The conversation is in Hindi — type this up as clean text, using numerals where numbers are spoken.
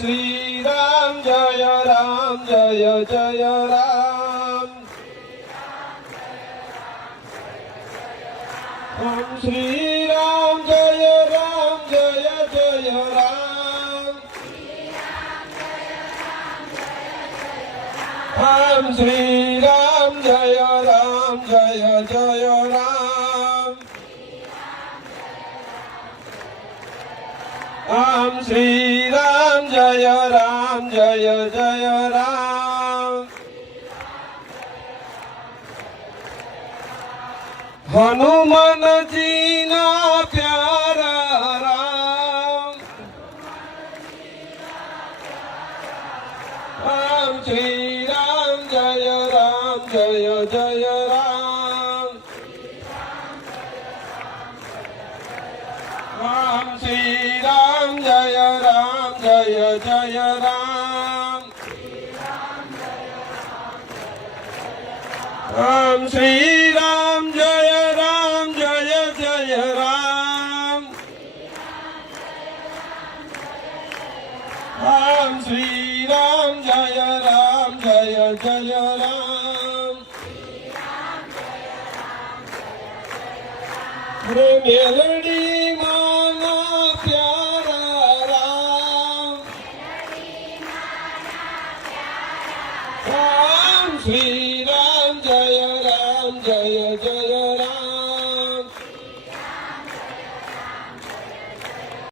श्री राम जय जय राम। ओम श्री राम जय जय राम। ओम श्री राम जय जय राम। ओम श्री राम जय जय राम। हनुमान जी ना प्यारा राम। ओम श्री राम जय जय राम। ओम श्री राम जय जय राम। ओम श्री राम जय जय राम। ओम श्री राम जय जय राम। मेलडी माना प्यारा राम। ओम श्री राम जय जय